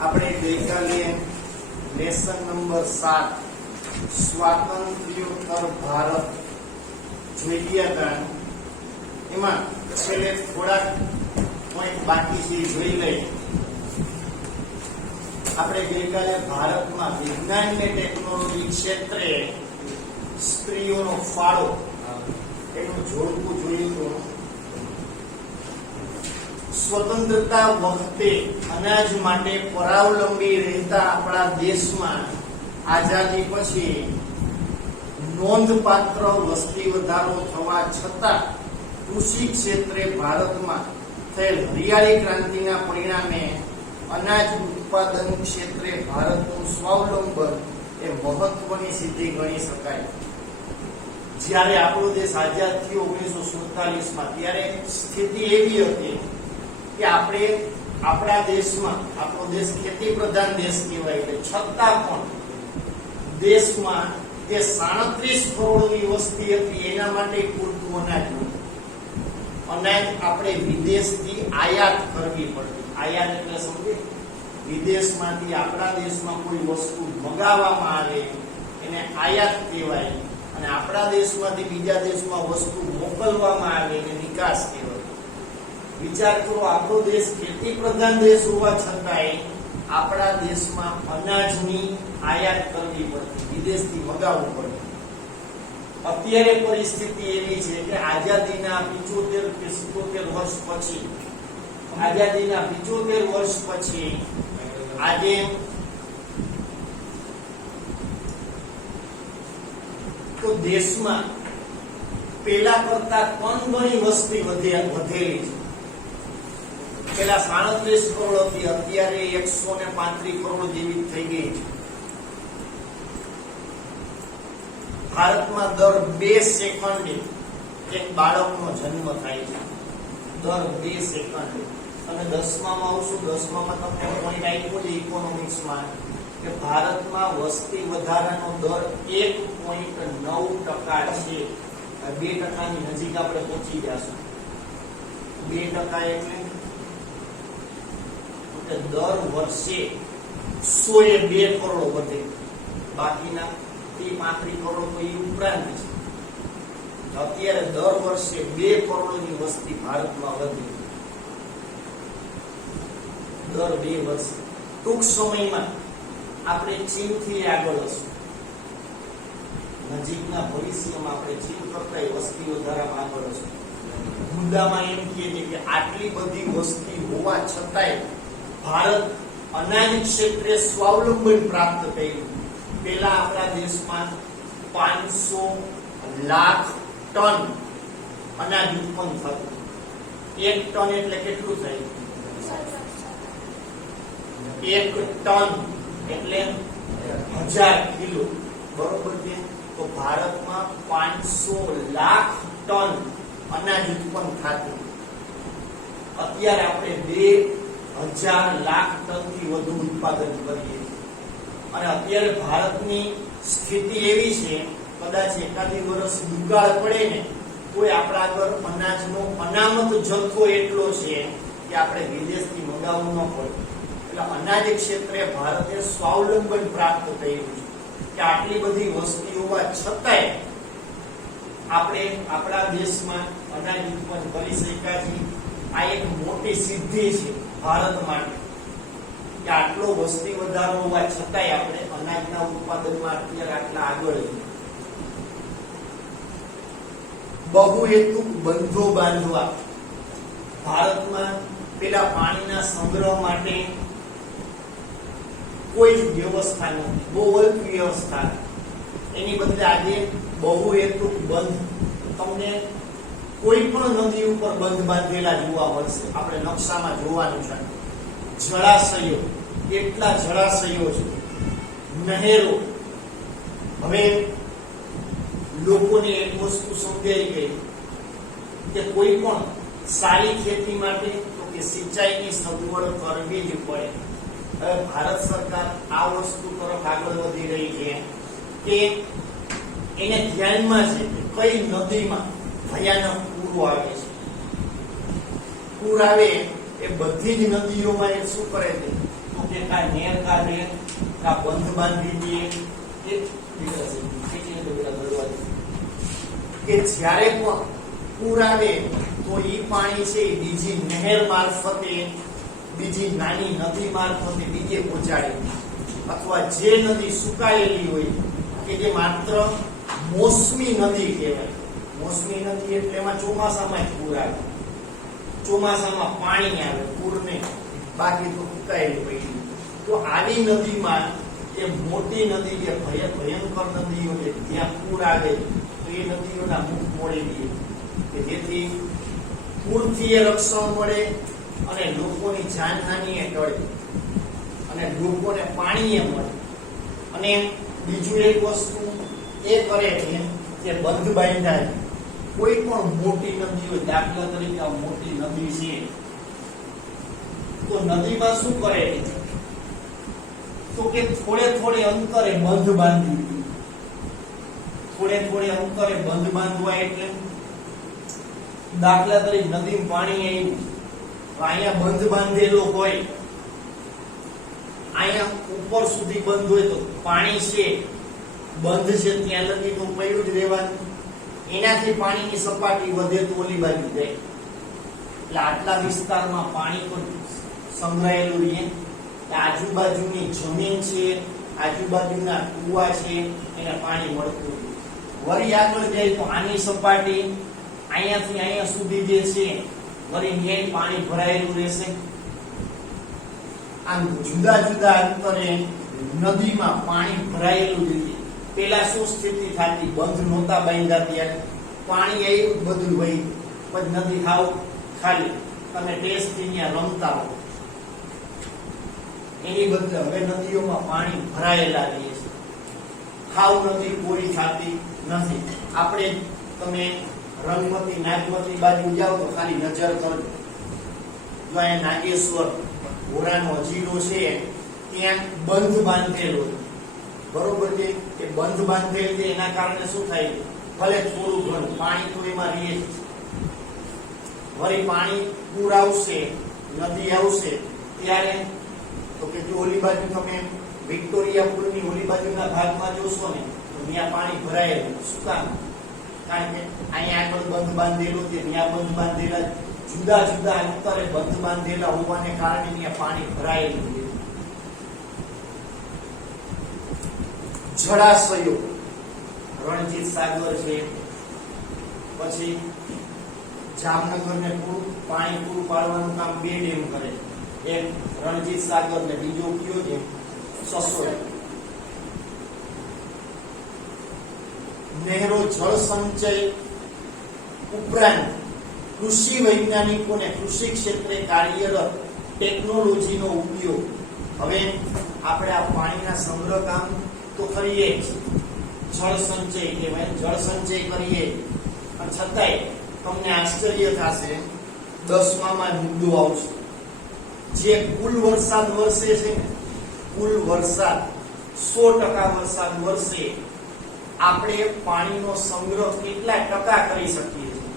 આપણે ગઈકાલે lesson number 7 સ્વાતંત્ર્યોત્તર Bharat જોઈ ગયા હતા. એમાં છેલ્લે થોડાક પોઈન્ટ બાકી છે, જોઈ લઈએ. આપણે ગઈકાલે ભારતમાં વિજ્ઞાન અને ટેકનોલોજી ક્ષેત્રે સ્ત્રીઓનો ફાળો એનું જોડકું જોયું હતું. સ્વતંત્રતા વખતે અનાજ માટે પરાવલંબી રહેતા આપણા દેશમાં આઝાદી પછી નોંધપાત્ર વસ્તી વધારો થવા છતાં કૃષિ ક્ષેત્રે ભારતમાં થયેલ હરિયાળી ક્રાંતિના પરિણામે અનાજ ઉત્પાદન ક્ષેત્રે ભારતનું સ્વાવલંબન એ મહત્વની સિદ્ધિ ગણી શકાય. જ્યારે આપણો દેશ આઝાદ થયો 1947માં, ત્યારે સ્થિતિ એવી હતી કે આપણે આપણા દેશમાં, આપણો દેશ ખેતી પ્રધાન દેશ કહેવાય છે, છતાં પણ દેશમાં જે 37 કરોડની વસ્તી હતી એના માટે પૂરતું અનાજ નહોતું. અનાજ આપણે વિદેશથી આયાત કરવી પડતી. આયાત એટલે સમજે, વિદેશમાંથી આપણા દેશમાં કોઈ વસ્તુ મંગાવવામાં આવે એને આયાત કહેવાય, અને આપણા દેશમાંથી બીજા દેશમાં વસ્તુ મોકલવામાં આવે એને નિકાસ કહેવાય. વિચાર કરો, આપણો દેશ ખેતી પ્રધાન દેશ હોવા છતાંય આપણા દેશમાં અનાજની આયાત કરવી પડતી, વિદેશથી મંગાવવું પડતું. અત્યારે પરિસ્થિતિ એવી છે કે આઝાદીના 75 કે 77 વર્ષ પછી, આઝાદીના 75 વર્ષ પછી આજે તો દેશમાં પેલા કરતા 3 ગણી વસ્તી વધેલી છે. પેલા 37 કરોડ હતી, અત્યારે 135 કરોડ જેવી થઈ ગઈ છે. ભારતમાં દર 2 સેકન્ડે એક બાળકનો જન્મ થાય છે. દર 2 સેકન્ડે. તમે 10માં આવશો, 10માં તમને પોઈન્ટ આપ્યો છે ઇકોનોમિક્સમાં કે ભારતમાં વસ્તી વધારાનો દર 1.9% છે. 2%ની નજીક આપણે પહોંચી જશું. 2% એટલે દર વર્ષે 102 કરોડ વધે. બાકીના 35 કરોડ તો એ ઉપરાંત છે. અત્યારે દર વર્ષે 2 કરોડની વસ્તી ભારતમાં વધે. દર 2 વર્ષે. ટૂંક સમયમાં આપણે ચીનથી આગળ હશું. નજીકના ભવિષ્યમાં આપણે ચીન કરતા વસ્તી વધારામાં આગળ હશું. મુદ્દામાં એમ કહે છે કે આટલી બધી વસ્તી હોવા છતાંય ભારત અનાજ ક્ષેત્રે સ્વાવલંબન પ્રાપ્ત કર્યું. પેલા આપણા દેશમાં 500 લાખ ટન અનાજ ઉત્પન્ન થતું. 1 ટન એટલે કેટલું થાય? 1 ટન એટલે 1000 કિલો, બરોબર છે? તો ભારતમાં 500 લાખ ટન અનાજ ઉત્પન્ન થતું. અત્યારે આપણે 2000 લાખ ટન થી વધુ ઉત્પાદન કરીએ. અને અત્યારે ભારતની સ્થિતિ એવી છે, કદાચ એકાદી વર્ષ દુકાળ પડે ને તોય આપણા આગળ અનાજનો અનામત જથ્થો એટલો છે કે આપણે વિદેશથી મંગાવવું ન પડે. એટલે અનાજ ક્ષેત્રે ભારતે સ્વાવલંબન પ્રાપ્ત કર્યું છે કે આટલી બધી વસ્તી હોવા છતાંય આપણે આપણા દેશમાં અનાજ ઉત્પન્ન કરી શક્યા છીએ. આ એક મોટી સિદ્ધિ છે ભારત માટે કે આટલો વસ્તી વધારો હોવા છતાંય આપણે અનાજના ઉત્પાદનમાં અત્યારે આટલા આગળ છીએ. બહુહેતુક બંધો બાંધવા. ભારતમાં પેલા પાણીના સંગ્રહ માટે કોઈ જ વ્યવસ્થા નથી, બહુ અલ્પ વ્યવસ્થા. એની બદલે આજે બહુહેતુક બંધ તમને કોઈ પણ નદી ઉપર બંધ બાંધેલા જોવા મળશે. આપણે નકશામાં જોવાનું છે. જળાશયો, કેટલા જળાશયો છે, નહેરો. હવે લોકોને એક વસ્તુ સમજાઈ ગઈ કે કોઈ પણ સારી ખેતી માટે તો કે સિંચાઈની સગવડ કરવી જ પડે. હવે ભારત સરકાર આ વસ્તુ તરફ આગળ વધી રહી છે કે એને ધ્યાનમાં છે કે કઈ નદીમાં ભયાનક પૂરો આવે છે. પૂર આવે એ બધી જ નદીઓમાં એ શું કરે છે તો કે કા નેર કાઢે કા બંધ બાંધી દે એક વિકસિત એટલે તો બધા બરોબર કે જ્યારે પણ પૂર આવે તો ઈ પાણી છે બીજી નહેર મારફતે બીજી નાની નદી મારફતે બીજે પહોંચાડે અથવા જે નદી સુકાયેલી હોય કે જે માત્ર મોસમી નદી કહેવાય. મોસમી નદી એટલે એમાં ચોમાસામાં જ પૂર આવે, ચોમાસામાં પાણી આવે, પૂર નહીં, બાકી તો સુકાયેલી પડી. તો આવી નદીમાં એ મોટી નદી જે ભયંકર નદીઓ છે ત્યાં પૂર આવે તો એ નદીઓના મુખ મોડી દે કે જેથી પૂરથી એ રક્ષણ મળે અને લોકોની જાનહાનિ એ ટળે અને લોકોને પાણી એ મળે. અને બીજું એક વસ્તુ એ કરે છે કે બંધ બાંધાય કોઈ પણ મોટી નદી હોય, દાખલા તરીકે મોટી નદી છે તો નદીમાં શું કરે તો કે થોડે અંતરે બંધ બાંધી, થોડે અંતરે બંધ બાંધવા એટલે દાખલા તરીકે નદીમાં પાણી આવ્યું અહીંયા બંધ બાંધેલો હોય, અહીંયા ઉપર સુધી બંધ હોય તો પાણી છે બંધ છે ત્યાં લગી તો પડ્યું જ રહેવાનું. એનાથી પાણીની સપાટી વધે તો ઓલી બાજુ જાય એટલે આટલા વિસ્તારમાં પાણી પણ સંગ્રહાયેલું રહે. આજુબાજુની જમીન છે, આજુબાજુના કુવા છે એને પાણી મળતું. વળી આગળ જાય તો આની સપાટી અહીંયાથી અહીંયા સુધી જે છે વળી ન્યાય પાણી ભરાયેલું રહેશે. આમ જુદા જુદા અંતરે નદીમાં પાણી ભરાયેલું રહે. પેલા શું સ્થિતિ થતી, બંધ નહોતા બાંધ્યા ત્યારે પાણી આવ્યું બધું વહી પછી નદી હાવ ખાલી, તમે ટેસ્ટથી ત્યાં રમતા હો. એની બદલે હવે નદીઓમાં પાણી ભરાયેલા રહે છે, હાવ નદી પૂરી થતી નથી. આપણે તમે રંગમતી નાગમતી બાજુ જાઓ તો ખાલી નજર કરજો, જો અહીંયા નાગેશ્વર ઘોડાનો અજીરો છે ત્યાં બંધ બાંધેલો બરોબર છે. એ બંધ બાંધેલ છે એના કારણે શું થાય, ભલે થોડું ઘણું પાણી તો એમાં રહે જ. વળી પાણી પૂર આવશે, નદી આવશે ત્યારે તો કે જો ઓલી બાજુ તમે વિક્ટોરિયા પુલની ઓલી બાજુના ભાગમાં જોશો ને તો ત્યાં પાણી ભરાયેલું. શું કામ? કારણ કે અહીંયા આગળ બંધ બાંધેલું છે, ત્યાં બંધ બાંધેલા, જુદા જુદા અંતરે બંધ બાંધેલા હોવાને કારણે ત્યાં પાણી ભરાયેલું છે. જળાશયો રણજીત સાગર છે, પછી જામનગરને પાણી પૂરું પાડવાનું કામ બે ડેમ કરે, એક રણજીત સાગર ને બીજો કયો છે સસોડા. નહેરો જળ સંચય ઉપરાંત કૃષિ વૈજ્ઞાનિકોને કૃષિ ક્ષેત્રે કાર્યરત ટેકનોલોજીનો ઉપયોગ. હવે આપણે આ પાણીના સંગ્રહ કામ તો કરીએ જ, જળ સંચય કહેવાય, જળ સંચય કરીએ પણ છતાંય તમને આશ્ચર્ય થશે 10માં મુદ્દો આવશે. જે કુલ વરસાદ વરસે છે ને, કુલ વરસાદ 100% વરસાદ વરસે, આપણે પાણીનો સંગ્રહ કેટલા ટકા કરી શકીએ છીએ?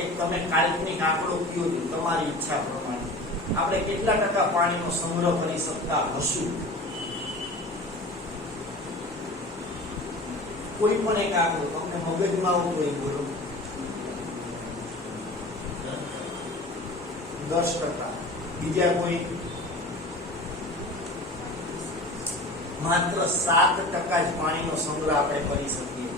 એક તમે કાલ્પનિક આંકડો કયો છો તમારી ઈચ્છા પ્રમાણે, આપણે કેટલા ટકા પાણીનો સંગ્રહ કરી શકતા હશું? કોઈ પણ એક આંકડો તમને મગજમાં આવતો હોય બોલો. 10%. બીજા કોઈ? માત્ર 7% જ પાણીનો સંગ્રહ આપણે કરી શકીએ.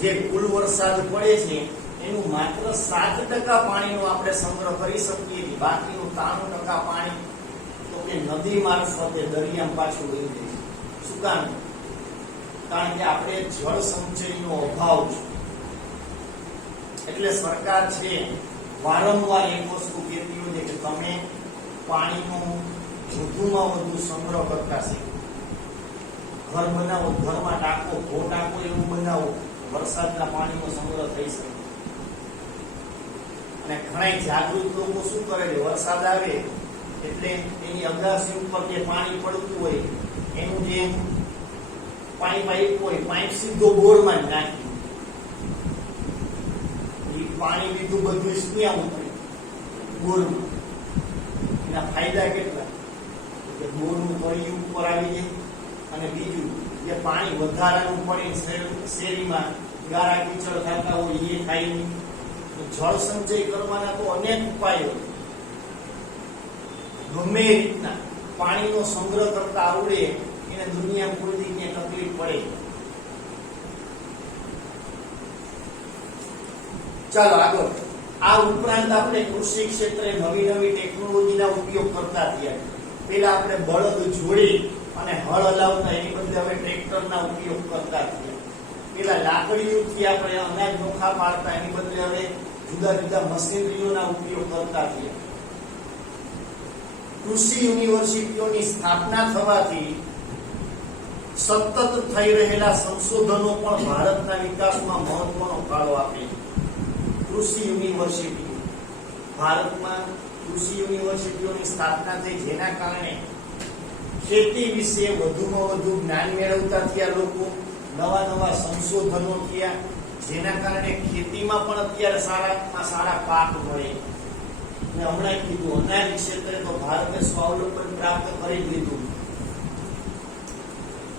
જે કુલ વરસાદ પડે છે એનું માત્ર 7% પાણીનો આપણે સંગ્રહ કરી શકીએ. બાકીનું 93% પાણી તો કે નદી મારફતે દરિયામાં પાછું વહી જાય છે. શું કામ? કારણ કે આપણે જળ સંચયનો અભાવ છે. એટલે સરકાર છે વારંવાર એક વસ્તુ કહેતી હોય છે કે તમે પાણીનો વધુમાં વધુ સંગ્રહ કરતા શીખો. ઘર બનાવો, ઘરમાં ટાંકો, ટાંકો એવું બનાવો, વરસાદના પાણીનો સંગ્રહ થઈ શકે. અને ઘણા જાગૃત લોકો શું કરે છે, વરસાદ આવે એટલે એની અગાસી ઉપર જે પાણી પડતું હોય એનું જે પાઇપ હોય, પાઇપ સીધો બોરમાં જ નાખી, પાણી લીધું બધું ક્યાં ઉતરે? બોરમાં. એના ફાયદા કેટલા? કે બોરનું તળિયું ઉપર આવી જાય, અને બીજું કે પાણી વધારાનું પડે શેરીમાં ગારા કીચડ થતા હોય એ થાય નહીં. જળ સંચય કરવાના તો અનેક ઉપાયો, ગમે એ રીતના પાણીનો સંગ્રહ કરતા આવડે એને દુનિયા પૂરતી ક્યાંય તકલીફ પડે. ચાલો આગળ. આ ઉપરાંત આપણે કૃષિ ક્ષેત્રે નવી નવી ટેકનોલોજીના ઉપયોગ કરતા થયા. પેલા આપણે બળદ જોડી અને હળ હલાવતા, એની બદલે હવે ટ્રેક્ટરના ઉપયોગ કરતા થયા. પેલા લાકડીઓથી આપણે અનાજ નોખા પાડતા, એની બદલે હવે જુદા જુદા મશીનરીઓના ઉપયોગ કરતા થયા. કૃષિ યુનિવર્સિટીઓની સ્થાપના થવાથી સતત થઈ રહેલા સંશોધનો પણ ભારતના વિકાસમાં મહત્વનો ફાળો આપે છે. કૃષિ યુનિવર્સિટી ભારતમાં કૃષિ યુનિવર્સિટીઓની સ્થાપના થઈ, જેના કારણે ખેતી વિશે વધુમાં વધુ જ્ઞાન મેળવતા થયા લોકો, નવા નવા સંશોધનો થયા, જેના કારણે ખેતીમાં પણ અત્યારે સારામાં સારા પાક મળે. મેં હમણાં કીધું, અનાજ ક્ષેત્રે તો ભારતે સ્વાવલંબન પ્રાપ્ત કરી લીધું.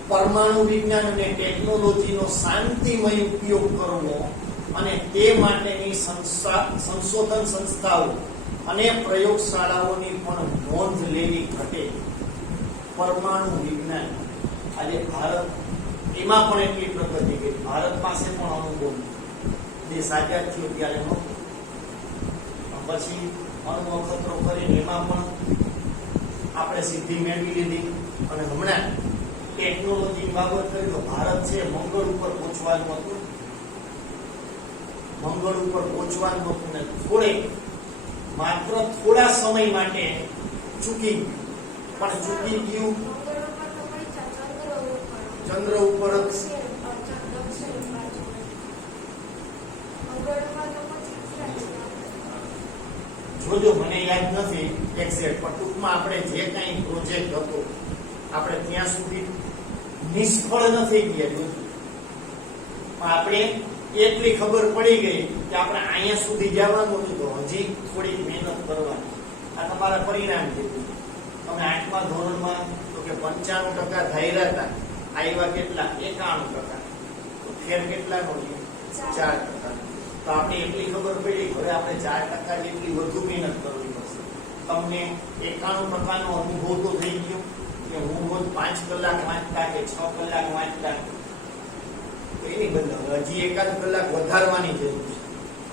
પરમાણુ વિજ્ઞાન અને ટેકનોલોજીનો શાંતિમય ઉપયોગ કરવો અને તે માટેની સંશોધન સંસ્થાઓ અને પ્રયોગશાળાઓની પણ નોંધ લેવી ઘટે. પરમાણુ વિજ્ઞાન આજે ભારત એમાં પણ એટલી પ્રગતિ કરી. ભારત પાસે પણ અણુબોમ્બ દેશ આઝાદ થયો ત્યારે નહોતો, પછી અણુ અખતરો કરીને એમાં પણ આપણે સિદ્ધિ મેળવી લીધી. અને હમણાં ટેકનોલોજી બાબત કરી તો ભારત છે મંગળ ઉપર પહોંચવાનું હતું, મંગળ ઉપર પહોંચવાનું હતું ને માત્ર થોડા સમય માટે ચૂકી ગયું. પણ ચૂકી ગયું ચંદ્ર ઉપર જોજો, મને યાદ નથી એક્ઝેક્ટ, પણ ટૂંકમાં આપણે જે કાંઈ પ્રોજેક્ટ હતો આપણે ત્યાં સુધી નિષ્ફળ નથી ગયા. જોજો, આપણે એટલી ખબર પડી ગઈ કે આપણે અહીંયા સુધી જવાનું હતું, તો હજી થોડીક મહેનત કરવાની. આ તમારા પરિણામ જેવું. તમે 8મા ધોરણમાં તો કે 95% ધાર્યા હતા, આવ્યા કેટલા? 91%. તો ફેર કેટલાનો છે? 4%. તો આપણે એટલી ખબર પડી, હવે આપણે 4% જેટલી વધુ મહેનત કરવી પડશે. તમને 91%નો અનુભવ તો થઈ ગયો કે હું રોજ 5 કલાક વાંચતા કે 6 કલાક વાંચતા, એની બદલે હજી એકાદ કલાક વધારવાની જરૂર છે,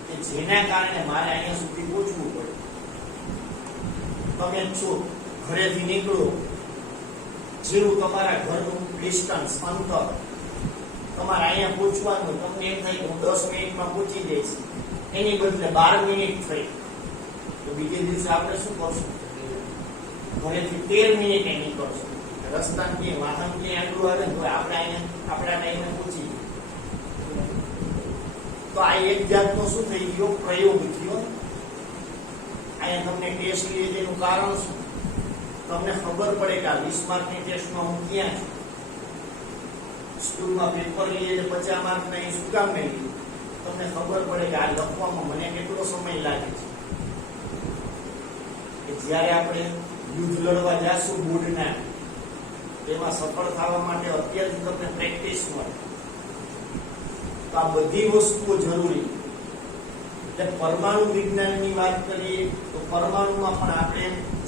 કે જેના કારણે મારે અહીંયા સુધી પહોંચવું પડે. તમે છો ઘરેથી નીકળો, જેવું તમારા ઘરનું ડિસ્ટન્સ, અંતર, તમારે અહીંયા પહોંચવાનું, તમને એમ થાય કે હું 10 મિનિટમાં પહોંચી જઈશ, એની બદલે 12 મિનિટ થઈ, તો બીજે દિવસે આપણે શું કરશું? ઘરેથી 13 મિનિટે નીકળશું. રસ્તાની વાહન કે આટલું આવે તો આપણે અહીંયા આપણા ટાઈમે પહોંચી. તો આ એક જાતનો શું થઈ ગયો? પ્રયોગ થયો. અહીંયા તમને ટેસ્ટ લઈએ તેનું કારણ શું? તમને ખબર પડે કે આ 20 માર્કની ટેસ્ટમાં હું ક્યાં છું. સ્કૂલમાં પેપર લઈએ 50 માર્કના, એ શું કામ નહીં લીધું? તમને ખબર પડે કે આ લખવામાં મને કેટલો સમય લાગે છે. કે જ્યારે આપણે યુદ્ધ લડવા જાશું બોર્ડના, એમાં સફળ થવા માટે અત્યારથી તમને પ્રેક્ટિસ મળે. તો આ બધી વસ્તુઓ જરૂરી. પરમાણુ વિજ્ઞાનની વાત કરીએ તો પરમાણુમાં પણ આપણે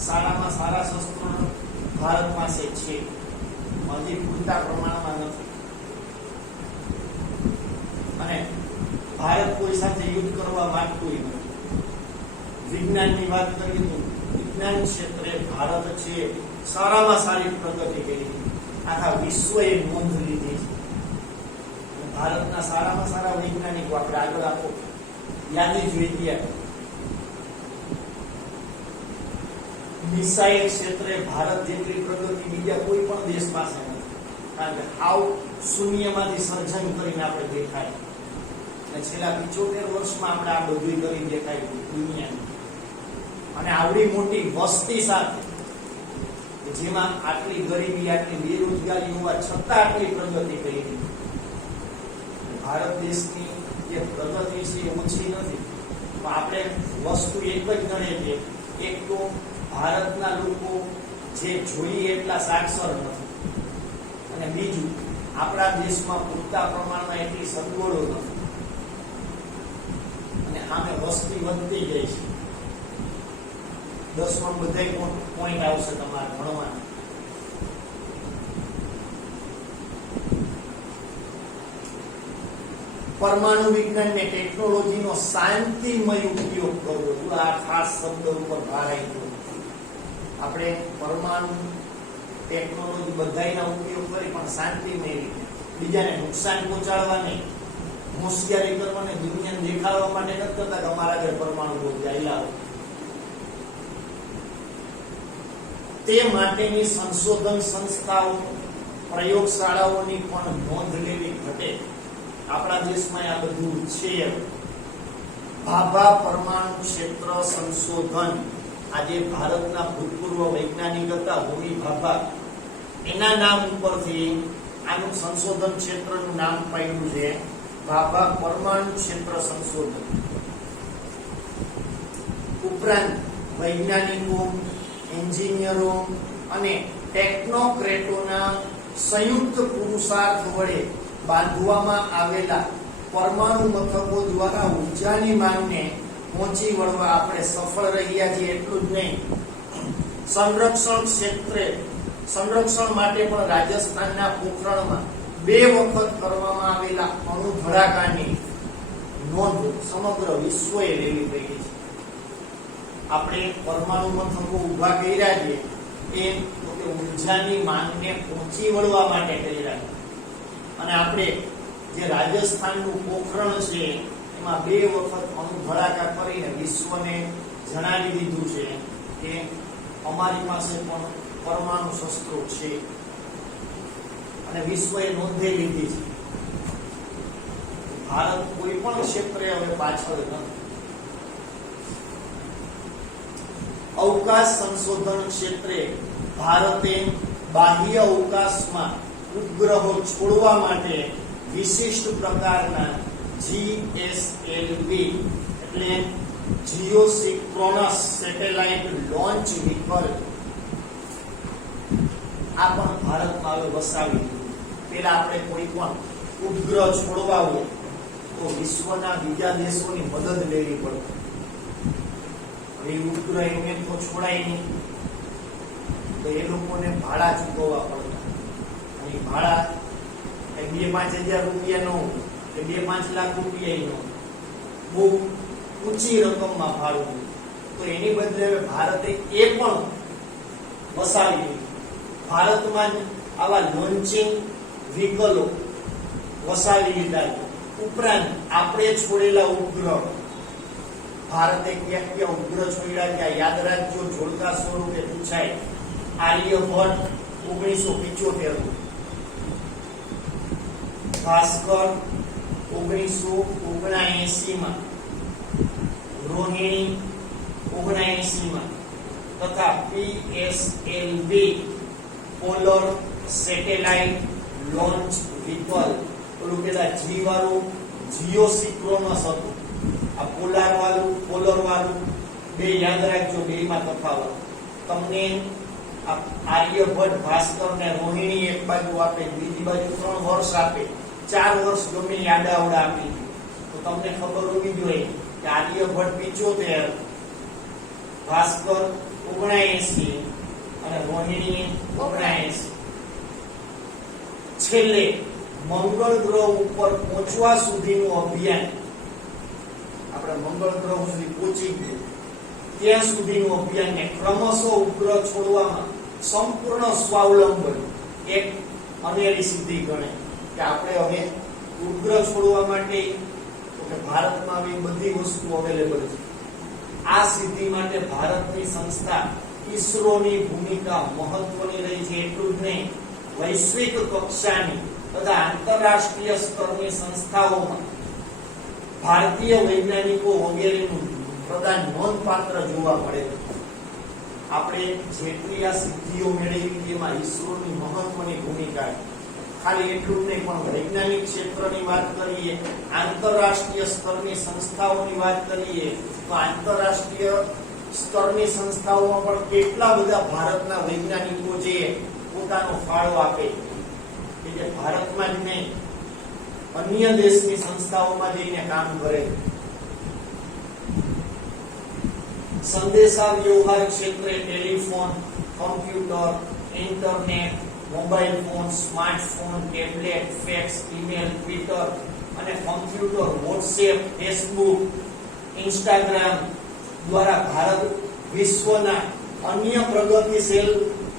સારામાં સારા શસ્ત્રો ભારત પાસે છે, હજી પૂરતા પ્રમાણમાં નથી. અને ભારત કોઈ સાથે યુદ્ધ કરવા માંગતું નથી. વિજ્ઞાનની વાત કરીએ તો વિજ્ઞાન ક્ષેત્રે ભારત છે સારામાં સારી પ્રગતિ કરી. આખા વિશ્વએ નોંધ લીધી છે. ભારતના સારામાં સારા વૈજ્ઞાનિકો આપણે આગળ આપો યાદી જોઈએ. મિસાઇલ ક્ષેત્રે ભારત જેટલી પ્રગતિ બીજા કોઈ પણ દેશ પાસે નથી. કારણ કે હાવ શૂન્યમાંથી સર્જન કરીને આપણે દેખાય, અને છેલ્લા 75 વર્ષમાં આપણે આ બધું કરી દેખાય દુનિયાને. અને આવડી મોટી વસ્તી સાથે, જેમાં આટલી ગરીબી, આટલી બેરોજગારી હોવા છતાં આટલી પ્રગતિ કરી. ભારત દેશની જે પ્રગતિ છે એ ઓછી નથી, પણ આપણે વસ્તુ એક જ ગણે છે. એક તો ભારતના લોકો જે જોઈએ એટલા સાક્ષર નથી, અને બીજું આપણા દેશમાં પૂરતા પ્રમાણમાં એટલી સગવડો નથી, અને આમે વસ્તી વધતી ગઈ છે. 10માં બધાય પોઈન્ટ આવશે તમારે ભણવાના. પરમાણુ વિજ્ઞાન ને ટેકનોલોજીનો શાંતિમય ઉપયોગ કરવો, આ ખાસ શબ્દ ઉપર ભાર આપ્યો. આપણે પરમાણુ ટેકનોલોજી બધાયના ઉપયોગ કરી, પણ શાંતિમય રીતે, બીજાને નુકસાન પહોંચાડવા નહીં, હોશિયારી કરવાને દુનિયાને દેખાડવા માટે નથી કરતા કે અમારા ઘરે પરમાણુ બોમ્બ ચાલ્યા હોય. તે માટેની સંશોધન સંસ્થાઓ, પ્રયોગશાળાઓની પણ નોંધ લેવી ઘટે. આપણા દેશમાં આ બધું છે. ભાભા પરમાણુ ક્ષેત્ર સંશોધન, આજે ભારતના ભૂતપૂર્વ વૈજ્ઞાનિક હતા હોમી ભાભા, એના નામ ઉપરથી આનું સંશોધન ક્ષેત્રનું નામ પાડ્યું છે ભાભા પરમાણુ ક્ષેત્ર સંશોધન. ઉપરાંત વૈજ્ઞાનિકો, એન્જિનિયરો અને ટેકનોક્રેટોના સંયુક્ત પુરુષાર્થ વડે બાંધવામાં આવેલા પરમાણુ મથકો દ્વારા ઉર્જાની માંગને પહોંચી વળવા આપણે સફળ રહ્યા છીએ. એટલું જ નહીં, સંરક્ષણ ક્ષેત્રે સંરક્ષણ માટે પણ રાજસ્થાનના પોખરણમાં 2 વખત કરવામાં આવેલા અણુ ધડાકાની નોંધ સમગ્ર વિશ્વએ લેવી પડી છે. આપણે પરમાણુ મથકો ઊભા કર્યા છે એ ઉર્જાની માંગને પહોંચી વળવા માટે કર્યા છે. અને આપણે જે રાજસ્થાનનું પોખરણ છે એમાં 2 વખત અણુ ધડાકા કરીને વિશ્વને જણાવી દીધું છે કે અમારી પાસે પણ પરમાણુ શસ્ત્રો છે, અને વિશ્વએ નોંધી લીધી છે. ભારત કોઈ પણ ક્ષેત્રે હવે પાછળ નથી. અવકાશ સંશોધન ક્ષેત્રે ભારતે બાહ્ય અવકાશમાં ઉપગ્રહો છોડવા માટે વિશિષ્ટ પ્રકારના GSLV એટલે જીઓસિંક્રોનસ સેટેલાઇટ લોન્ચ વ્હીકલ આ પણ ભારતમાં હવે વસાવી દીધું. પહેલા આપણે કોઈ પણ ઉપગ્રહ છોડવા હોય તો વિશ્વના બીજા દેશોની મદદ લેવી પડતી. હવે ઉપગ્રહ એમને તો છોડાય નહીં, તો એ લોકોને ભાડા ચૂકવવા પડતા. અને ભાડા 2-5 હજાર રૂપિયા નો કે 2-5 લાખ રૂપિયા નો, બહુ ઊંચી રકમમાં ભાડું. તો એની બદલે ભારતે એ પણ વસાવી દીધું. ભારતમાં આવા લોન્ચિંગ વ્હીકલો વસાવી લીધા. ઉપરાંત આપણે છોડેલા ઉપગ્રહ, ભારતે ક્યાં ક્યાં ઉપગ્રહ છોડ્યા ત્યાં યાદ રાખજો, જોડકા સ્વરૂપે પૂછાય. આર્યભટ્ટ 1975, ભાસ્કર 1979 માં, રોહિણી 79 માં, તથા PSLV polar satellite launch vehicle, ઓલું પેલા જી વાળું જીઓસિંક્રોનસ હતું, આ પોલર વાળું 2 યાદ રાખજો, 2 માં તફાવત. તમને આર્યભટ્ટ, ભાસ્કર ને રોહિણી એક બાજુ આપે, બીજી બાજુ 3 વર્ષ આપે, 4 વર્ષ ગમે યાદ આવડા આપી, તો તમને ખબર હોવી જોઈએ કે આર્યભટ્ટ 75, ભાસ્કર 79 અને રોહિણી 79. છેલ્લે મંગળ ગ્રહ ઉપર પહોંચવા સુધીનું અભિયાન, આપણે મંગળ ગ્રહ સુધી પહોંચી ગયું ત્યાં સુધીનું અભિયાનને ક્રમશઃ ઉપગ્રહ છોડવામાં સંપૂર્ણ સ્વાવલંબન એક અનેરી સિદ્ધિ ગણે. કે આપણે હવે ઉપગ્રહ છોડવા માટે ભારતમાં આવી બધી વસ્તુ અવેલેબલ છે. આ સિદ્ધિ માટે ભારતની સંસ્થા ઈસરોની ભૂમિકા મહત્વની રહી છે. એટલું જ નહીં, વૈશ્વિક કક્ષાની તથા આંતરરાષ્ટ્રીય સ્તરની સંસ્થાઓમાં ભારતીય વૈજ્ઞાનિકો વગેરેનું પ્રદાન નોંધપાત્ર જોવા મળે છે. આપણે જેટલી આ સિદ્ધિઓ મેળવી તેમાં ઈસરોની મહત્વની ભૂમિકા છે. ખાલી એટલું જ નહીં, પણ વૈજ્ઞાનિક ક્ષેત્રની વાત કરીએ, આંતરરાષ્ટ્રીય સ્તરની સંસ્થાઓની વાત કરીએ, તો આંતરરાષ્ટ્રીય સ્તરની સંસ્થાઓમાં પણ કેટલા બધા ભારતના વૈજ્ઞાનિકો જે પોતાનો ફાળો આપે કે જે ભારતમાં જ નહીં અન્ય દેશની સંસ્થાઓમાં જઈને કામ કરે. સંદેશા વ્યવહાર ક્ષેત્રે telephone, computer, internet, mobile phone, smartphone, tablet, fax, email, Twitter અને કમ્પ્યુટર, વોટ્સએપ, ફેસબુક, ઇન્સ્ટાગ્રામ દ્વારા ભારત વિશ્વના અન્ય પ્રગતિશીલ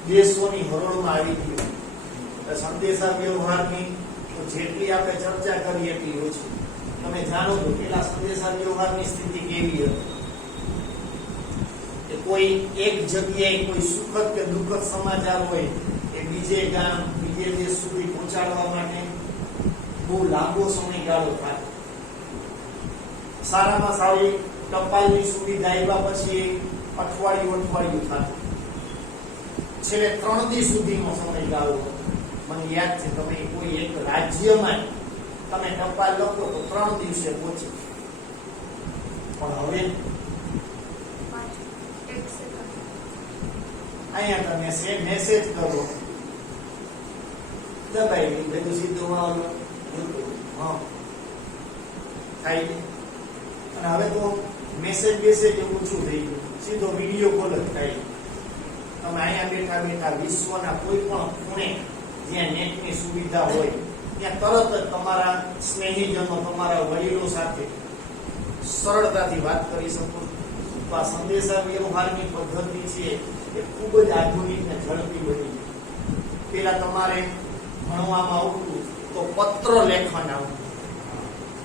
દેશોની હરોળમાં આવી ગયું. સંદેશા વ્યવહારની જેટલી આપણે ચર્ચા કરી એટલી ઓછી. તમે જાણો છો પેલા સંદેશા વ્યવહારની સ્થિતિ કેવી હતી કે કોઈ એક જગ્યાએ કોઈ સુખદ કે દુઃખદ સમાચાર હોય એ બીજે ગામ બીજે દેશ સુધી પહોંચાડવા માટે બહુ લાંબો સમયગાળો થાય. સારામાં સારી ટપાલની સુવિધા આવ્યા પછી અઠવાડિયું થતું. છેલ્લે 3 દિવસ સુધીનો સમયગાળો હતો. મને યાદ છે તમે કોઈ એક રાજ્યમાં તમે ટપાલ લખો તો 3 દિવસે પહોંચે. પણ હવે અહીંયા તમે મેસેજ કરો દબાઈ બધું સીધું હા થાય. અને હવે તો મેસેજ ઓછું થઈ ગયું, સીધો વિડીયો કોલ જ થાય. તમે અહીંયા બેઠા વિશ્વના કોઈ પણ ખૂણે જ્યાં નેટની સુવિધા હોય ત્યાં તરત જ તમારા સ્નેહીજનો, તમારા વડીલો સાથે સરળતાથી વાત કરી શકો. તો આ સંદેશા વ્યવહારની પદ્ધતિ છે એ ખૂબ જ આધુનિક ને ઝડપી બની. પેલા તમારે ભણવામાં આવતું તો પત્ર લેખન આવતું,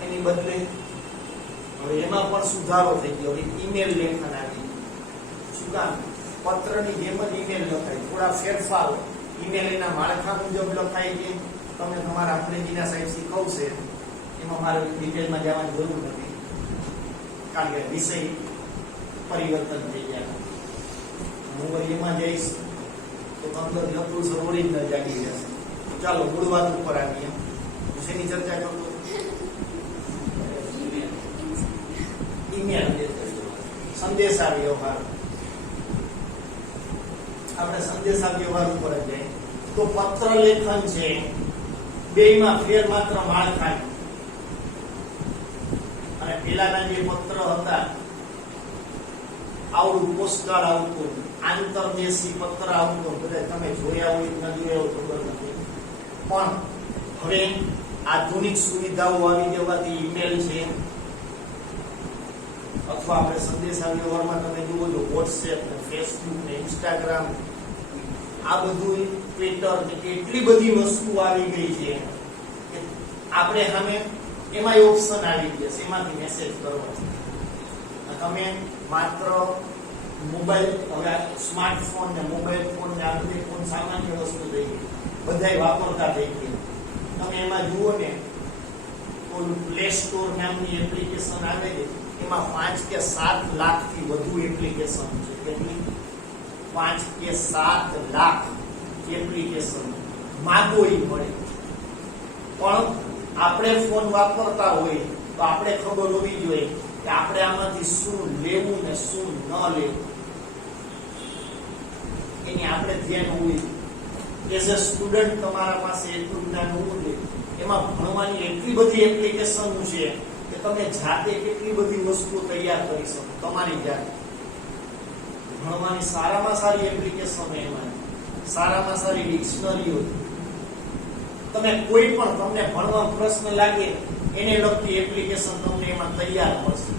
એની બદલે હવે એમાં પણ સુધારો થઈ ગયો. ઈમેલ લેખન આવી. શું કામ? પત્રની જેમ જ ઈમેલ લખાય, થોડા ફેરફારો. ઈમેલ એના માળખા મુજબ લખાય છે. તમને તમારા અંગ્રેજીના સાહેબ શીખવશે, એમાં મારે ડિટેલમાં જવાની જરૂર નથી કારણ કે વિષય પરિવર્તન થઈ ગયા. હું એમાં જઈશ તો અંદર લખું સરોડી ન જાગી જશે. ચાલો મૂળ વાત ઉપર આવીએ. વિષયની ચર્ચા કરતો ઈમેલ સંદેશા વ્યવહાર. આપણે સંદેશા વ્યવહાર ઉપર જ જઈએ તો પત્ર લેખન છે બેયમાં ફેર માત્ર માળખા. અને પેલાના જે પત્ર હતા આવડું પોસ્ટકાર્ડ આવતું, આંતરદેશી પત્ર આવતો, બધા તમે જોયા હોય ન જોયા હોય ખબર નથી. પણ હવે આધુનિક સુવિધાઓ આવી જવાથી ઈમેલ છે અથવા આપણે સંદેશા વ્યવહારમાં તમે જુઓ છો વોટ્સએપ ને ફેસબુક ને ઇન્સ્ટાગ્રામ, આ બધું ટ્વિટર ને એટલી બધી વસ્તુ આવી ગઈ છે કે આપણે સામે એમાં ઓપ્શન આવી ગયા છે એમાંથી મેસેજ કરવો. તમે માત્ર મોબાઈલ, હવે સ્માર્ટફોન ને મોબાઈલ ફોન ને આ બધી ફોન સામાન્ય વસ્તુ થઈ ગઈ, બધાય વાપરતા થઈ ગયા. તમે એમાં જુઓ ને પ્લે સ્ટોર નામની એપ્લિકેશન આવે છે, એમાં 5 કે 7 લાખથી વધુ એપ્લિકેશન છે. કેટલી? 5 કે 7 લાખ એપ્લિકેશન માગો ઈ મળે. પણ આપણે ફોન વાપરતા હોય તો આપણે ખબર હોવી જોઈએ કે આપણે આમાંથી શું લેવું ને શું ન લેવું, એની આપણે ધ્યાન હોવું. એઝ અ સ્ટુડન્ટ તમારા પાસે એટલું જ્ઞાન હોવું જોઈએ. એમાં ભણવાની એટલી બધી એપ્લિકેશન છે કે તમે જાતે કેટલી બધી વસ્તુ તૈયાર કરી શકો તમારી જાતે. ભણવાની સારામાં સારી એપ્લિકેશન એમાં, સારામાં સારી ડિક્શનરીઓ. તમે કોઈ પણ તમને ભણવા પ્રશ્ન લાગે એને લગતી એપ્લિકેશન તમને એમાં તૈયાર મળશે.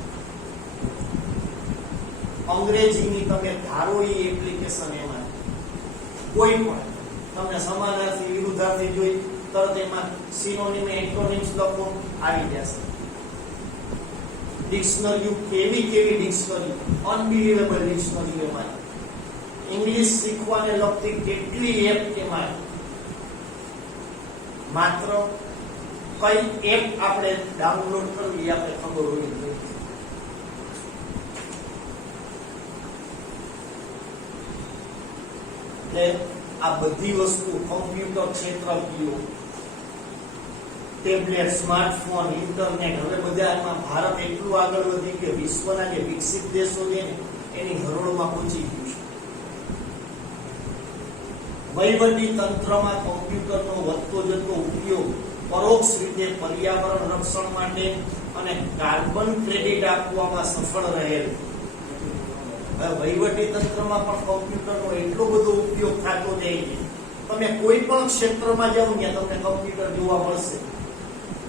અંગ્રેજીની તમે ધારો એ એપ્લિકેશન એમાં, કોઈ પણ તમને સમાનાર્થી વિરુદ્ધાર્થી જોઈ તરત એમાં સિનોનિમ એન્ટોનિમ્સ લખો આવી જશે. ડિક્શનરી કેવી ડિક્શનરી, અનબિલીવેબલ ડિક્શનરી એમાં. ઇંગ્લિશ શીખવાને લગતી કેટલી એપ એમાં. માત્ર કઈ એપ આપણે ડાઉનલોડ કરવી આપણે ખબર હોવી જોઈએ. એટલે આ બધી વસ્તુ કમ્પ્યુટર ક્ષેત્ર કયો, ટેબ્લેટ, સ્માર્ટફોન, ઇન્ટરનેટ, હવે બધામાં ભારત એટલું આગળ વધી કે વિશ્વના જે વિકસિત દેશો છે ને એની હરોળમાં પહોંચી ગયું છે. વહીવટી તંત્રમાં કોમ્પ્યુટરનો વધતો જતો ઉપયોગ પરોક્ષ રીતે પર્યાવરણ રક્ષણ માટે અને કાર્બન ક્રેડિટ આપવામાં સફળ રહેલ. વહીવટી તંત્રમાં પણ કોમ્પ્યુટરનો એટલો બધો ઉપયોગ થતો જાય છે. તમે કોઈ પણ ક્ષેત્રમાં જાઓ ત્યાં તમને કોમ્પ્યુટર જોવા મળશે.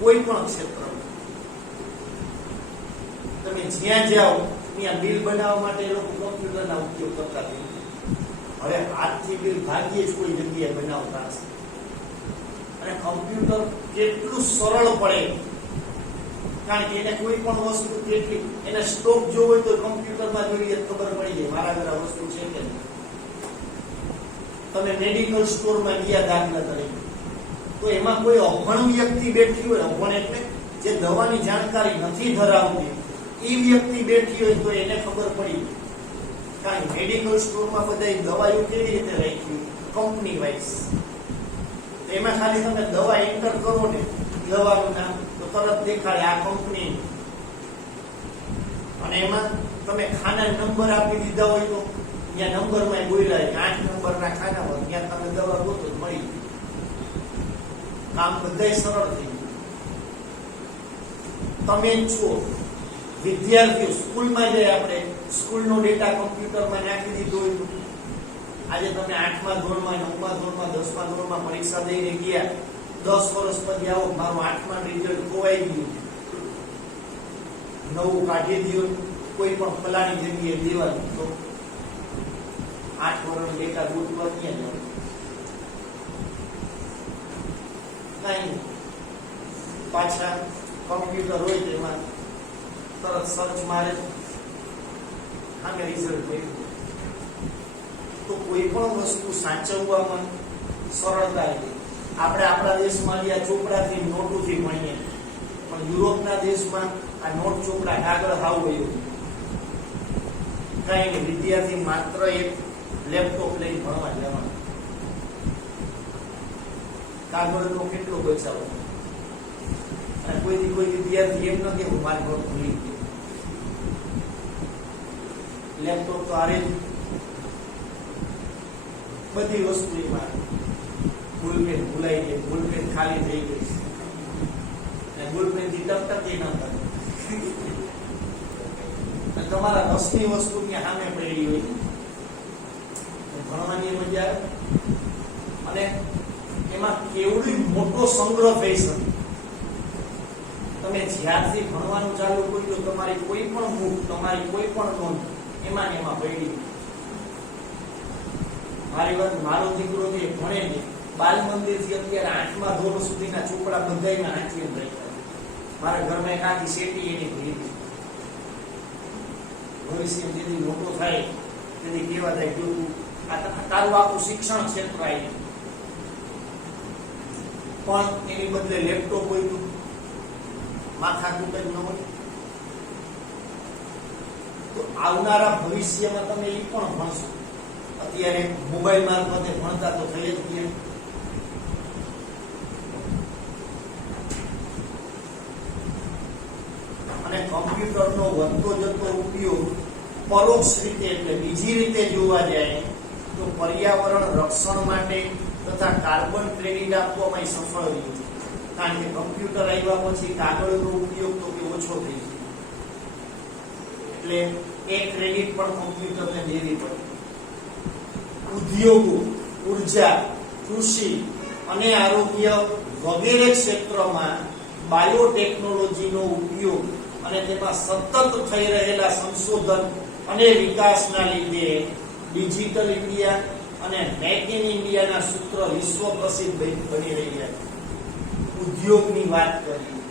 કોઈ પણ ક્ષેત્રમાં તમે જ્યાં જાઓ ત્યાં બિલ બનાવવા માટે એ લોકો કોમ્પ્યુટરના ઉપયોગ કરતા થઈ ગયા. હવે હાથથી બિલ ભાગ્યે જ કોઈ જગ્યાએ બનાવતા હશે. અને કોમ્પ્યુટર કેટલું સરળ પડે, કારણ કે એને કોઈ પણ વસ્તુ કેટલી એને સ્ટોક જોવો હોય તો કોમ્પ્યુટરમાં જોઈએ ખબર પડી જાય મારા ઘરે વસ્તુ છે કે નહીં. તમે મેડિકલ સ્ટોરમાં ગયા દાખલા તરીકે, તો એમાં કોઈ અભણ વ્યક્તિ બેઠી હોય, અભણ એટલે જે દવાની જાણકારી નથી ધરાવતી, એ વ્યક્તિ બેઠી હોય તો એને ખબર પડી. કારણ કે મેડિકલ સ્ટોરમાં બધા દવાઓ કેવી રીતે રાખી કંપની વાઇઝ, એમાં ખાલી તમે દવા એન્ટર કરો ને દવાનું નામ તો તરત દેખાડે આ કંપની. અને એમાં તમે ખાના નંબર આપી દીધા હોય તો ત્યાં નંબરમાં બોલ્યા કે 8 નંબરના ખાના હોય ત્યાં તમે દવા ગોતો મળી. કામ બધાય સરળ થઈ ગયું. તમે છો વિદ્યાર્થીઓ, સ્કૂલમાં જાય, આપણે સ્કૂલનો ડેટા કોમ્પ્યુટરમાં નાખી દીધો હોય તો આજે તમે 8મા ધોરણમાં, 9મા ધોરણમાં, 10મા ધોરણમાં પરીક્ષા દઈને ગયા, 10 વર્ષ પછી આવો મારું 8મા રિઝલ્ટ ખોવાઈ ગયું, નવું કાઢી દો, કોઈ પણ ફલાણી જગ્યાએ દેવાનું, તો 8 વર્ષનો ડેટા ગોતવા ક્યાં જવાનું? કઈ પાછા કોમ્પ્યુટર હોય તો એમાં તરત સર્ચ મારે આમે રિઝલ્ટ મળ્યું. તો કોઈ પણ વસ્તુ સાચવવામાં સરળતા છે. આપણે આપણા દેશમાં આ ચોપડાથી નોટોથી ભણીએ, પણ યુરોપના દેશમાં આ નોટ ચોપડા કાગળ હાવ હોય કઈ નહીં. વિદ્યાર્થી માત્ર એક લેપટોપ લઈને ભણવા જવાનું. કાગળનો કેટલો બચાવ. અને કોઈ વિદ્યાર્થી એમ નથી હું મારી નોટ ભૂલી ગયો. લેપટોપ તો આરે બધી વસ્તુ એમાં બોલપેન ભૂલાઈ ગઈ, બોલપેન ખાલી થઈ ગઈ અને બોલપેન થી ટકટકી ન કરે. તમારા રસની વસ્તુ ત્યાં સામે પડી હોય, ભણવાની મજા આવે. અને એમાં કેવડી મોટો સંગ્રહ થઈ શકે. તમે જ્યારથી ભણવાનું ચાલુ કર્યું, તમારી કોઈ પણ બુક, તમારી કોઈ પણ નોંધ એમાં પડી. મારી વાત, મારો દીકરો જે ભણે ને બાલ મંદિર થી અત્યારે 8મા ધોરણ સુધીના ચોપડા બધાયમાં વાંચીને રાખ્યા. મારા ઘરમાં એક આખી શેટી એની ભરી. ભવિષ્ય જેથી મોટો થાય તેથી કેવા થાય, જો તારું આખું શિક્ષણ ક્ષેત્ર આવી, પણ એની બદલે લેપટોપ હોય તો માથાકૂટ જ ન હોય. તો આવનારા ભવિષ્યમાં તમે એ પણ ભણશો. અત્યારે મોબાઈલ મારફતે ભણતા તો થઈ જ ગયા. અને કોમ્પ્યુટરનો વધતો જતો ઉપયોગ પરોક્ષ રીતે, એટલે બીજી રીતે જોવા જાય તો પર્યાવરણ રક્ષણ માટે તથા કાર્બન ક્રેડિટ આપવામાં સફળ રહ્યું. કારણ કે કોમ્પ્યુટર આવ્યા પછી કાગળનો ઉપયોગ તો કે ઓછો થઈ ગયો, એટલે એ ક્રેડિટ પણ કોમ્પ્યુટરને દેવી પડે. ઉદ્યોગો, ઉર્જા, કૃષિ અને આરોગ્ય વગેરે ક્ષેત્રોમાં બાયોટેકનોલોજીનો ઉપયોગ અને તેમાં સતત થઈ રહેલા સંશોધન અને વિકાસના લીધે ડિજિટલ ઇન્ડિયા અને મેક ઇન ઇન્ડિયાના સૂત્ર વિશ્વ પ્રસિદ્ધ બની રહ્યા છે. ઉદ્યોગની વાત કરીએ,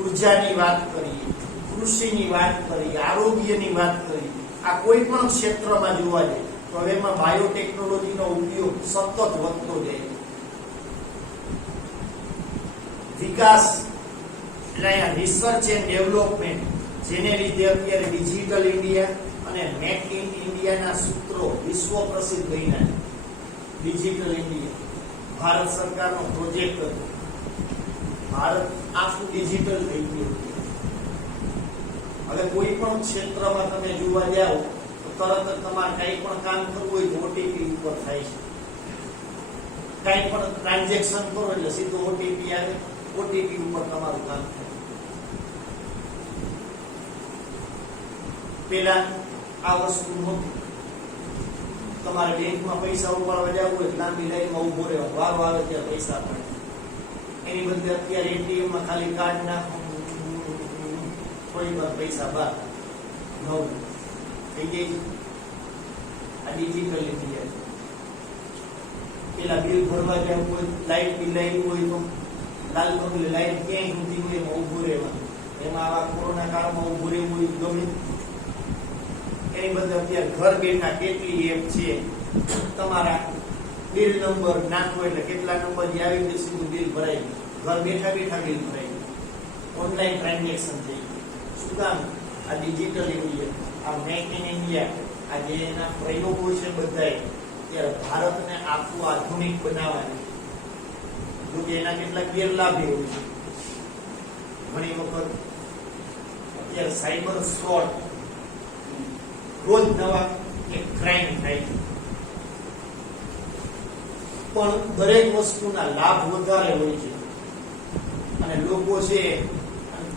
ઉર્જાની વાત કરીએ, કૃષિની વાત કરીએ, આરોગ્યની વાત કરીએ, આ કોઈ પણ ક્ષેત્રમાં જોવા જાય તો હવે એમાં બાયોટેકનોલોજીનો ઉપયોગ સતત વધતો જાય. વિકાસ એટલે અહીંયા રિસર્ચ એન્ડ ડેવલપમેન્ટ, જેને લીધે અત્યારે ડિજિટલ ઇન્ડિયા અને મેક ઇન ઇન્ડિયાના સૂત્રો વિશ્વ પ્રસિદ્ધ બન્યા. ડિજિટલ ઇન્ડિયા ભારત સરકારનો પ્રોજેક્ટ હતો. ભારત આખું ડિજિટલ થઈ ગયું. હવે કોઈ પણ ક્ષેત્રમાં તમે જોવા જાઓ તો તરત જ તમારે કંઈ પણ કામ કરવું હોય તો ઓટીપી ઉપર થાય છે. કંઈ પણ ટ્રાન્ઝેક્શન કરો એટલે સીધો ઓટીપી આવે, ઓટીપી ઉપર તમારું કામ થાય. પેલા આ વસ્તુ નહોતી. તમારે બેંકમાં પૈસા ઉપાડવા જવું હોય લાંબી લાઈનમાં ઉભો રહેવા, વારો આવે ત્યારે પૈસા પડે. એની બદલે અત્યારે એટીએમ માં ખાલી કાર્ડ નાખો, થોડી વાર પૈસા બહાર નવ થઈ ગઈ. આ ડિજિટલ ઇન્ડિયા. પેલા બિલ ભરવા જવું હોય, લાઈટ બિલ લાવ્યું હોય તો લાલ બંગલે લાઈટ ક્યાંય સુધી હોય એમાં ઉભું રહેવાનું. એમાં આવા કોરોના કાળમાં ઉભું રહેવું હોય ગમે. એની બદલે અત્યારે ઘર બેઠા કેટલી એપ છે, તમારા બિલ નંબર નાખો એટલે કેટલા નંબર આવી જાય સીધું બિલ ભરાય. ઘર બેઠા બેઠા બિલ ભરાય. ઓનલાઈન ટ્રાન્ઝેક્શન થઈ ગયું. શું કામ? આ ડિજિટલ ઇન્ડિયા, આ મેક ઇન ઇન્ડિયા, આ જે એના પ્રયોગો છે બધાય, ત્યારે ભારતને આખું આધુનિક બનાવવાની. જો કે એના કેટલાક ગેરલાભ હોય છે. ઘણી વખત અત્યારે સાયબર ફ્રોડ, રોજ નવા એક ક્રાઇમ થાય છે. પણ દરેક વસ્તુના લાભ વધારે હોય છે અને લોકો છે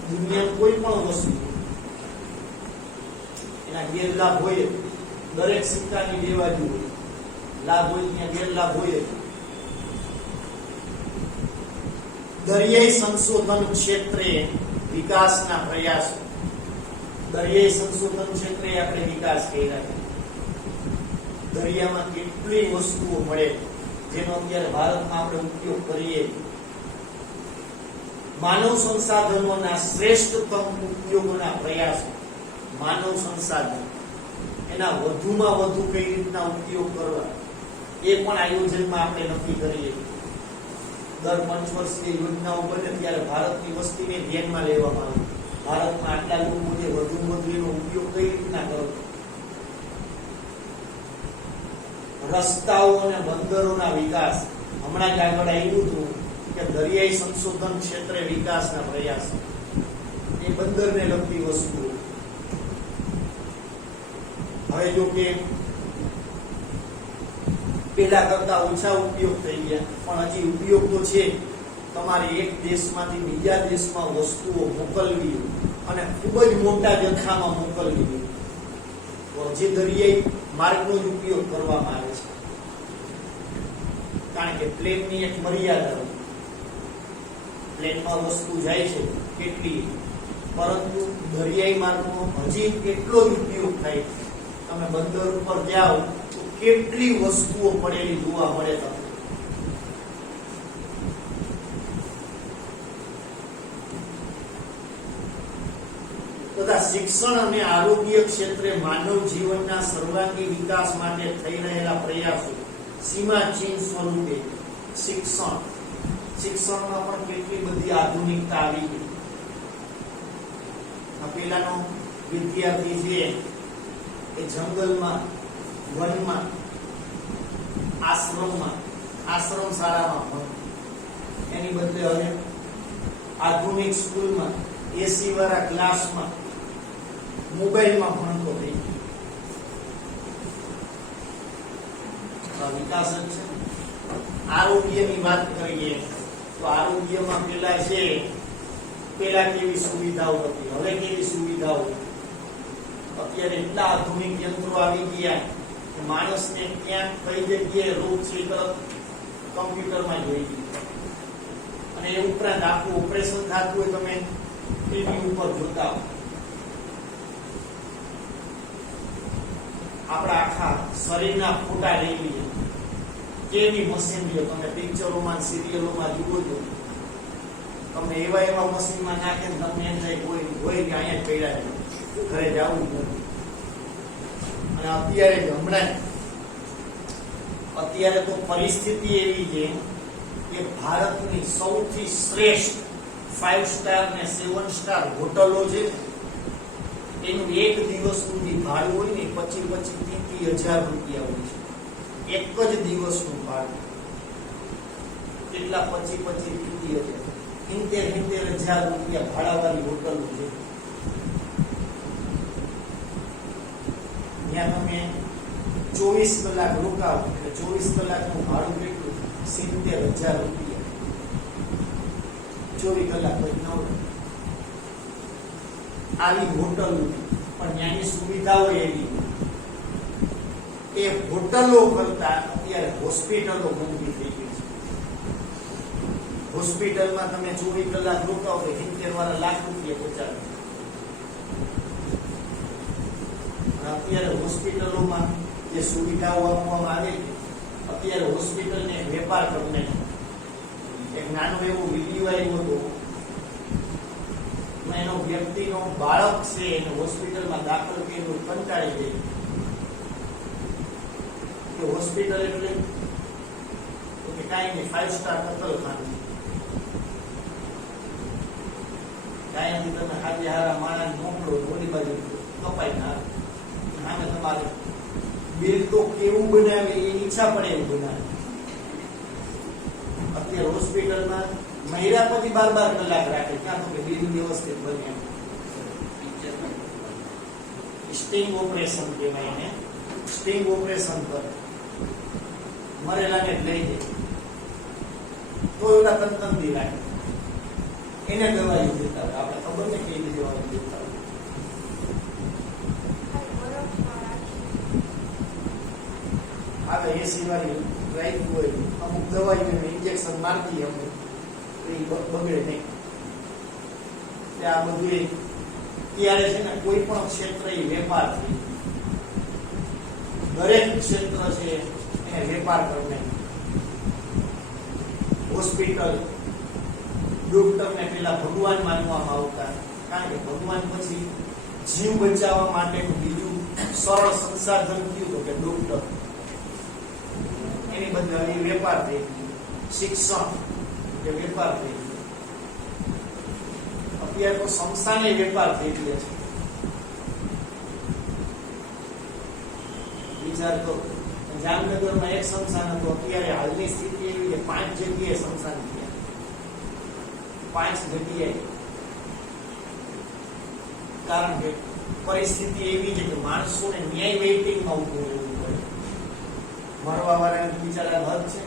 દુનિયાની કોઈ પણ વસ્તુ એના ગેરલાભ હોય. દરેક સિક્કાની બે બાજુ હોય. લાભ હોય ત્યાં ગેરલાભ હોય. દરિયાઈ સંશોધન ક્ષેત્રે વિકાસના પ્રયાસો. દરિયાઈ સંશોધન ક્ષેત્રે આપણે વિકાસ કર્યા છે. દરિયામાં કેટલી વસ્તુઓ મળે જેનો અત્યારે ભારતમાં આપણે ઉપયોગ કરીએ. માનવ સંસાધનોના શ્રેષ્ઠતમ ઉપયોગના પ્રયાસો. માનવ સંસાધન એના વધુમાં વધુ કઈ રીતના ઉપયોગ કરવા એ પણ આયોજનમાં આપણે નક્કી કરીએ. દર 5 વર્ષે યોજનાઓ બને ત્યારે ભારતની વસ્તીને ધ્યાનમાં લેવામાં આવે. ભારતમાં આટલા લોકો છે, વધુમાં વધુ એનો ઉપયોગ કઈ રીતના કરવો. રસ્તાઓ અને બંદરોના વિકાસ. હમણાં જ આગળ આવ્યું હતું કે દરિયાઈ સંશોધન ક્ષેત્રે વિકાસના પ્રયાસો. એ બંદરને લગતી વસ્તુઓ. હવે જો કે પેલા કરતા ઓછા ઉપયોગ થઈ ગયા, પણ હજી ઉપયોગ તો છે. તમારે એક દેશમાંથી બીજા દેશમાં વસ્તુઓ મોકલવી અને ખૂબ જ મોટા જથ્થામાં મોકલવી, તો જે દરિયાઈ માર્ગનો જ ઉપયોગ કરવામાં આવે છે. કારણ કે પ્લેનની એક મર્યાદા હોય. પ્લેનમાં વસ્તુ જાય છે કેટલી, પરંતુ દરિયાઈ માર્ગનો હજી કેટલો જ ઉપયોગ થાય. તમે બંદર ઉપર જાઓ તો કેટલી વસ્તુઓ પડેલી જોવા મળે તમને. તથા શિક્ષણ અને આરોગ્ય ક્ષેત્રે માનવ જીવનના સર્વાંગી વિકાસ માટે થઈ રહેલા પ્રયાસો. સીમાચીન સ્વરૂપે શિક્ષણમાં પણ કેટલી બધી આધુનિકતા આવી ગઈ. પેલાનો વિદ્યાર્થી છે એ જંગલમાં, વનમાં, આશ્રમ શાળામાં ભણતો. એની બદલે હવે આધુનિક સ્કૂલમાં, એસી વાળા ક્લાસમાં, મોબાઈલમાં ભણતો થઈ ગયો. વિકાસ જ છે. આરોગ્યની વાત કરીએ તો આરોગ્યમાં પેલા કેવી સુવિધાઓ હતી, હવે કેવી સુવિધાઓ. અત્યારે એટલા આધુનિક યંત્રો આવી ગયા કે માણસને ક્યાં કઈ જગ્યાએ રોગ છે તરત કમ્પ્યુટરમાં જોઈ ગયું. અને એ ઉપરાંત આખું ઓપરેશન થતું હોય તમે ટીવી ઉપર જોતા હો. આપણા આખા શરીરના ફોટા લઈ લઈએ, કેવી મશીનરીઓ તમે પિક્ચરોમાં, સિરિયલોમાં જુઓ છો. તમને એવા મશીનમાં નાખે તમને એમ થાય હોય કે અહીંયા જ પડ્યા છે, ઘરે જવું નથી. અને અત્યારે તો પરિસ્થિતિ એવી છે કે ભારતની સૌથી શ્રેષ્ઠ 5 સ્ટાર ને 7 સ્ટાર હોટલો છે, એનું એક દિવસનું જે ભાડું હોય ને 25,000 રૂપિયા હોય છે. એક જ દિવસનું ભાડું કેટલા? 25,000 70,000 રૂપિયા ભાડાવાળી હોટલો છે. ત્યાં તમે 24 કલાક રોકાવો એટલે 24 કલાકનું ભાડું કેટલું? 70,000 રૂપિયા. 24 કલાક પછી નવ. આવી હોટલ પણ ત્યાંની સુવિધાઓ એવી એ હોટલો કરતા અત્યારે હોસ્પિટલો મોંઘી થઈ ગઈ છે. હોસ્પિટલમાં તમે 24 કલાક રોકાવો તો 70 લાખ રૂપિયા પચાવે. અત્યારે હોસ્પિટલોમાં જે સુવિધાઓ આપવામાં આવે છે, અત્યારે હોસ્પિટલને વેપાર કરીને એક નાનો એવો વિડીયો આવ્યો હતો. એનો વ્યક્તિનો બાળક છે એને હોસ્પિટલમાં દાખલ કર્યું, કંટાળી ગઈ. કે હોસ્પિટલ એટલે કે કાંઈ નહીં, 5 સ્ટાર કતલખાનું. કાંઈથી તમે હાજે હારા માણસ મોકલો, ઓલી બાજુ કપાઈ ના સામે તમારે બિલ તો કેવું બનાવે એ ઈચ્છા પડે એવું બનાવે. અત્યારે હોસ્પિટલમાં મહિલા પછી 12 કલાક રાખે, ક્યાં તો કે બિલ વ્યવસ્થિત બને. સ્ટિંગ ઓપરેશન કહેવાય ને, સ્ટિંગ ઓપરેશન પર મરેલાને લઈ જાય તો એના તંતંદી રાખે, એને દવાઈ દેતા હોય. આપણે ખબર ને કેવી દવાઈ દેતા હોય. આગળ એસી વાળી રાખ્યું હોય, અમુક દવાઈઓ ઇન્જેક્શન મારતી અમે એ બગડે નહીં. આ બધું ત્યારે છે ને કોઈ પણ ક્ષેત્ર એ વેપાર છે. દરેક ક્ષેત્ર છે એને વેપાર કરને. હોસ્પિટલ ડોક્ટરને પેલા ભગવાન માનવામાં આવતા, કારણ કે ભગવાન પછી જીવ બચાવવા માટેનું બીજું સરળ સંસાધન કયું કે ડોક્ટર. એની બદલે એ વેપાર થઈ ગયો. શિક્ષણ કે વેપાર થઈ ગયો. અત્યારે તો સંસ્થાને વેપાર થઈ ગયા છે. વિચાર કરો, જામનગરમાં એક સંસ્થાન હતું, અત્યારે હાલની સ્થિતિ એવી કે 5 જગ્યાએ સંસ્થાન થયા. 5 જગ્યાએ. કારણ કે પરિસ્થિતિ એવી છે કે માણસોને ન્યાય વેઇટિંગમાં ઉભું રહેવું પડે. મરવા વાળાને બિચારા હદ છે.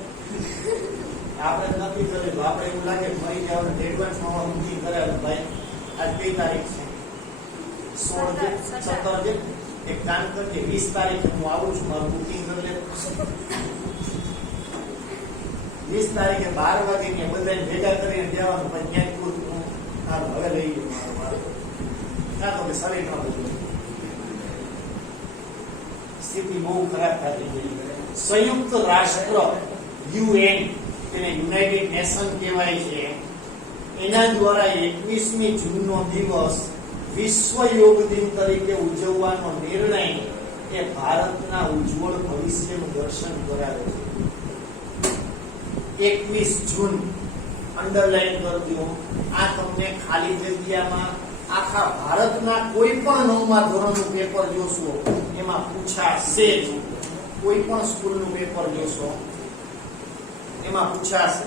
આપણે નથી કરેલું, આપણે એવું લાગે મરી જવાનું એડવાન્સમાં બુકિંગ કરાવેલું. ભાઈ આજ કઈ તારીખ છે? 16 17 છે. એક કામ કરજે, 20 તારીખે હું આવું છું, મારું બુકિંગ કરી લે. 20 તારીખે 12 વાગે ત્યાં બધાને ભેગા કરીને દેવાનું. પછી ક્યાંક પૂરું સારું હવે લઈ ગયું મારું મારું ના તો કે શરીર ન બધું. સ્થિતિ બહુ ખરાબ થતી ગઈ. સંયુક્ત રાષ્ટ્ર UN, તેને યુનાઇટેડ નેશન કહેવાય છે, એના દ્વારા 21મી જૂનનો દિવસ વિશ્વ યોગ દિન તરીકે ઉજવવાનો નિર્ણય એ ભારતના ઉજ્જવળ ભવિષ્યનું દર્શન કરાવે છે. 21 જૂન અંડરલાઈન કરી દો. આ તમને ખાલી જગ્યામાં આખા ભારતના કોઈ પણ 9મા ધોરણનું પેપર જોશો એમાં પૂછાશે જ. કોઈ પણ સ્કૂલનું પેપર જોશો એમાં પૂછાશે.